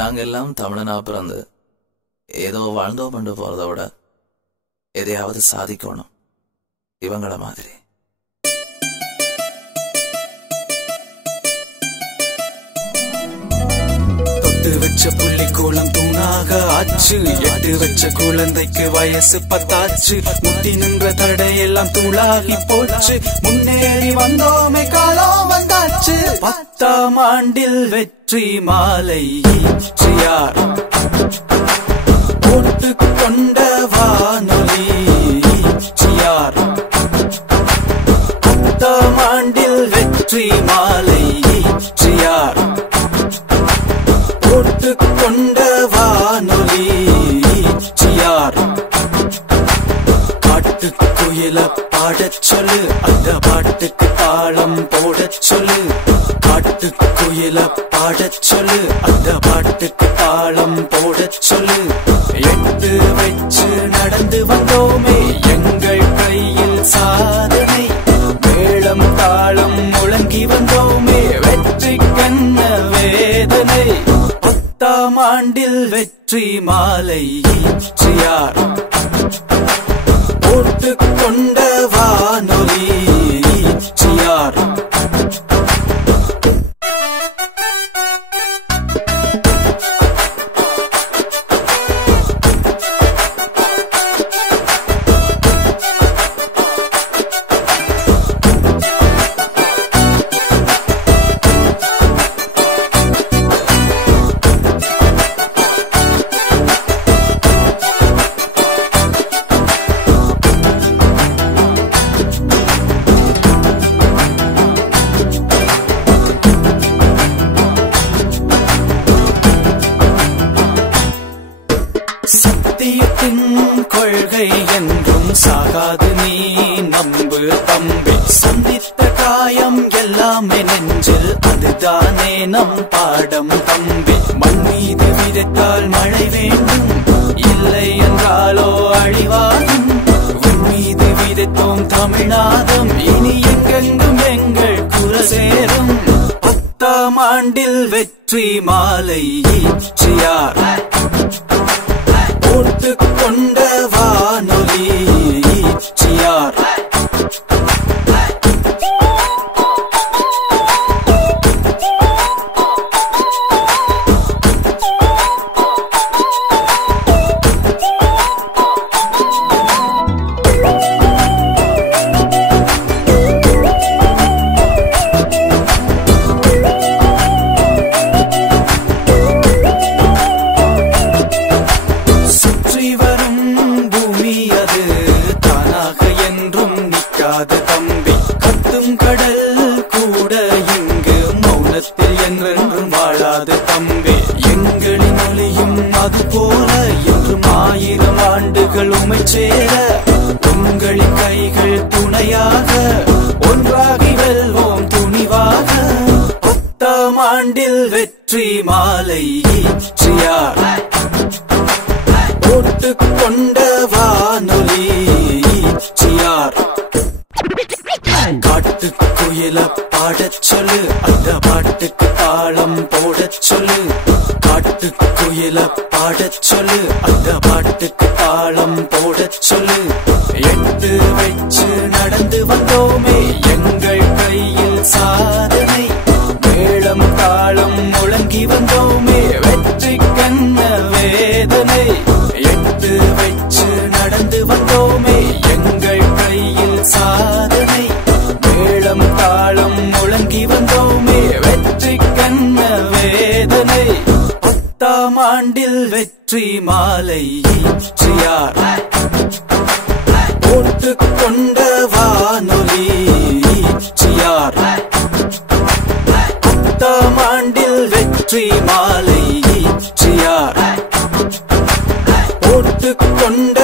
நாங்கெல்லாம் தமிழனா பிறந்து ஏதோ வாழ்ந்தோம் என்று போறதை விட எதையாவது சாதிக்கணும் இவங்கள மாதிரி. தொட்டு வச்ச புள்ளி கோலம் தூணாக ஆச்சு, எட்டு வச்ச குழந்தைக்கு வயசு 10 ஆச்சு. முட்டி நின்ற தடையெல்லாம் தூளாகி போச்சு, முன்னேறி வந்தோமே காலம் வந்தாச்சு. 10ஆம் ஆண்டில் வெற்றி மாலை ஈற்றியார், போட்டுக் கொண்ட வானொலி ஈற்றியார். 10ஆம் ஆண்டில் வெற்றி மாலை ஈற்றியார், போட்டுக் கொண்ட வானொலி ஈற்றியார். பாட்டுக்குயில பாடச் சொல்லு, அந்த பாட்டுக்கு தாளம் போடச் சொல்லு. பாட்டுக்குயில பாடச் சொல்லு, அந்த பாட்டுக்கு தாளம் போடச் சொல்லு. எட்டு வச்சு நடந்து வந்தோமே எங்கள் கையில் சாதனை, மேளம் தாளம் முழங்கி வந்தோமே வெற்றிக்கென்ன வேதனை. 10ஆம் ஆண்டில் வெற்றி மாலை ஈற்றியார், போட்டுக் கொண்ட வானொலி ஈற்றியார். சத்தியத்தின் கொள்கை என்றும் சாகாது, நீ நம்பு தம்பி. சந்தித்த காயம் எல்லாமே நெஞ்சில், அதுதானே நம் பாடம் தம்பி. மண் மீது விதைத்தால் மழை வேண்டும், இல்லை என்றாலோ அழிவாகும். உன் மீது விதைத்தோம் தமிழ்நாதம், இனி எங்கெங்கும் எங்கள் குரல் சேரும். 10ஆம் ஆண்டில் வெற்றி மாலை ஈற்றியார், போட்டுக் கொண்ட வானொலி ஈற்றியார். தம்பி கத்தும் கடல் கூட இங்கு மௌனத்தில் என்றென்றும் வாழாது தம்பி. எங்களின் ஒளியும் அது போல என்றும் 1000 ஆண்டுகள் உமை சேர, உங்களின் கைகள் துணையாக ஒன்றாகி வெல்வோம் துணிவாக. 10ஆம் ஆண்டில் வெற்றி மாலை ஈற்றியார், போட்டுக் கொண்ட வானொலி ஈற்றியார். காட்டுக்குயில பாடச் சொல்லு, அந்த பாட்டுக்கு தாளம் போடச் சொல்லு. காட்டுக்குயில பாடச் சொல்லு, அந்த பாட்டுக்கு தாளம் போடச் சொல்லு. எட்டு வச்சு நடந்து வந்தோமே எங்கள் கையில் சாதனை, மேளம் தாளம் முழங்கி வந்தோமே வெற்றிக்கென்ன வேதனை. எட்டு வச்சு நடந்து வந்தோமே எங்கள் கையில் சாதனை, மேளம் தாளம் முழங்கி வந்தோமே வெற்றிக்கென்ன வேதனை. 10ஆம் ஆண்டில் வெற்றி மாலை ஈற்றியார், போட்டுக் கொண்ட வானொலி ஈற்றியார். 10ஆம் ஆண்டில் வெற்றி மாலை ஈற்றியார், போட்டுக் கொண்ட